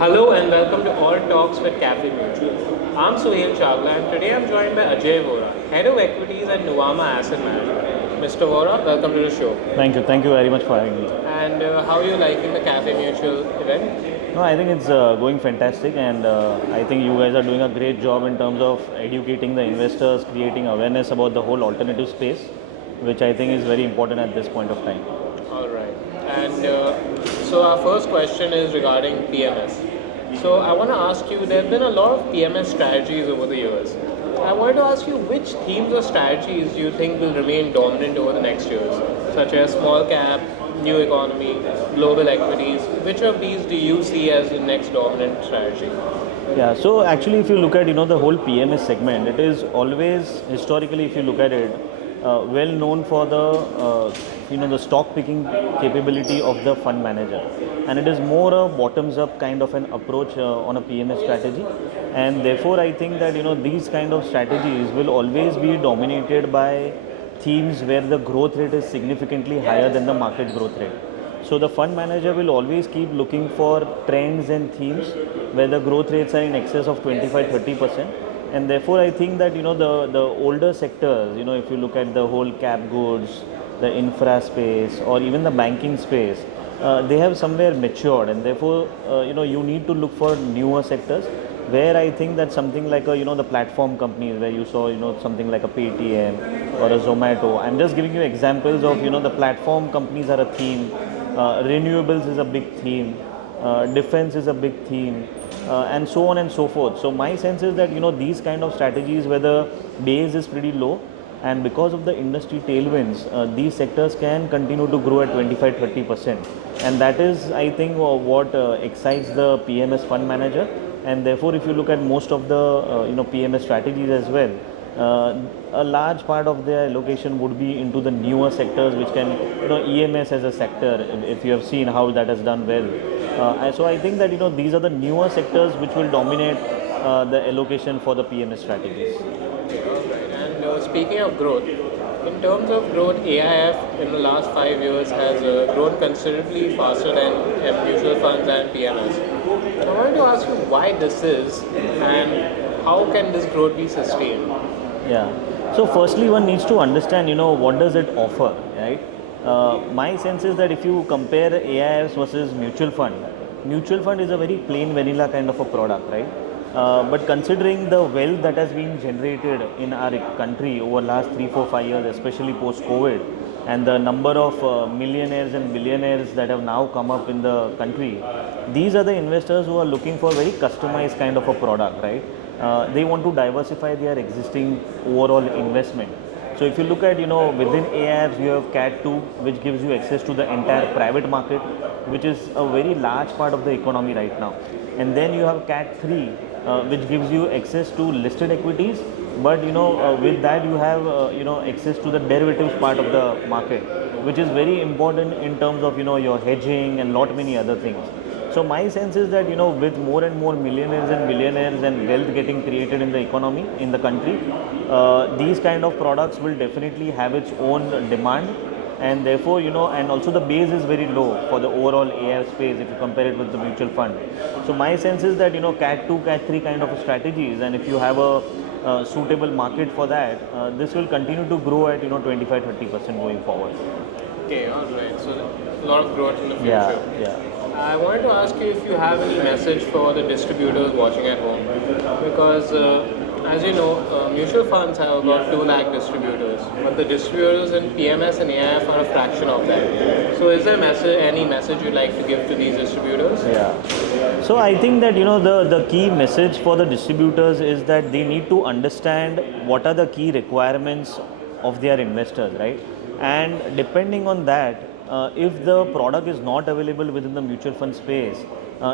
Hello and welcome to All Talks with Cafemutual. I'm Suhail Chawla and today I'm joined by Ajay Vora, Head of Equities at Nuvama Asset Management. Mr. Vora, welcome to the show. Thank you very much for having me. And how are you liking the Cafemutual event? No, I think it's going fantastic, and I think you guys are doing a great job in terms of educating the investors, creating awareness about the whole alternative space, which I think is very important at this point of time. All right. And so our first question is regarding PMS. So I want to ask you, there have been a lot of PMS strategies over the years. I wanted to ask you which themes or strategies do you think will remain dominant over the next years, such as small cap, new economy, global equities. Which of these do you see as the next dominant strategy? Yeah, so actually, if you look at the whole PMS segment, it is always historically, if you look at it, well known for the the stock picking capability of the fund manager, and it is more a bottoms up kind of an approach on a PMS strategy, and therefore I think that these kind of strategies will always be dominated by themes where the growth rate is significantly higher than the market growth rate. So the fund manager will always keep looking for trends and themes where the growth rates are in excess of 25-30%. And therefore, I think that the older sectors, if you look at the whole cap goods, the infra space, or even the banking space, they have somewhere matured, and therefore you need to look for newer sectors where I think that something like the platform companies where you saw something like a Paytm or a Zomato. I'm just giving you examples of the platform companies are a theme. Renewables is a big theme, defense is a big theme, and so on and so forth. So my sense is that these kind of strategies where the base is pretty low, and because of the industry tailwinds, these sectors can continue to grow at 25-30%, and that is I think what excites the PMS fund manager. And therefore, if you look at most of the PMS strategies as well, a large part of their allocation would be into the newer sectors, which can EMS as a sector, if you have seen how that has done well. So I think that these are the newer sectors which will dominate the allocation for the PMS strategies. And speaking of growth, in terms of growth, AIF in the last 5 years has grown considerably faster than mutual funds and PMS. I wanted to ask you why this is and how can this growth be sustained? Yeah. So firstly, one needs to understand, what does it offer, right? My sense is that if you compare AIFs versus mutual fund is a very plain vanilla kind of a product, right? But considering the wealth that has been generated in our country over last 3, 4, 5 years, especially post-COVID, and the number of millionaires and billionaires that have now come up in the country, these are the investors who are looking for very customized kind of a product, right? They want to diversify their existing overall investment. So if you look at within AIFs you have CAT2, which gives you access to the entire private market, which is a very large part of the economy right now, and then you have CAT3, which gives you access to listed equities, but with that you have access to the derivatives part of the market, which is very important in terms of your hedging and lot many other things. So my sense is that with more and more millionaires and billionaires and wealth getting created in the economy in the country, these kind of products will definitely have its own demand, and therefore and also the base is very low for the overall AIF space if you compare it with the mutual fund. So my sense is that CAT2, CAT3 kind of strategies, and if you have a suitable market for that, this will continue to grow at 25-30% going forward. Okay, all right. So a lot of growth in the future. Yeah. I wanted to ask you if you have any message for the distributors watching at home, because as you know, mutual funds have about 2 lakh distributors, but the distributors in PMS and AIF are a fraction of that. So is there any message you'd like to give to these distributors? Yeah. So I think that the key message for the distributors is that they need to understand what are the key requirements of their investors, right? And depending on that, if the product is not available within the mutual fund space,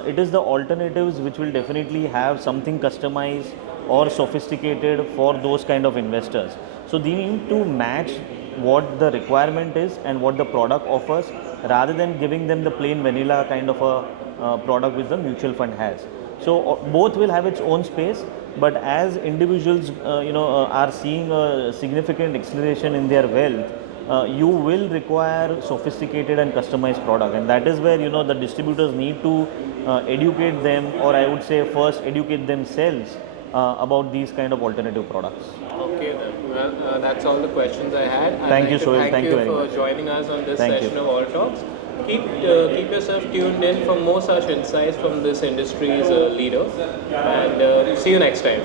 it is the alternatives which will definitely have something customized or sophisticated for those kind of investors. So they need to match what the requirement is and what the product offers, rather than giving them the plain vanilla kind of a product which the mutual fund has. So both will have its own space, but as individuals are seeing a significant acceleration in their wealth, you will require sophisticated and customized product, and that is where the distributors need to educate them, or I would say first educate themselves about these kind of alternative products. Okay then. Well, that's all the questions I had. I'd Thank like you, to Sohail. thank Thank you you very for much. joining us on this Thank you. session of All Talks. Keep yourself tuned in for more such insights from this industry's leader, and see you next time.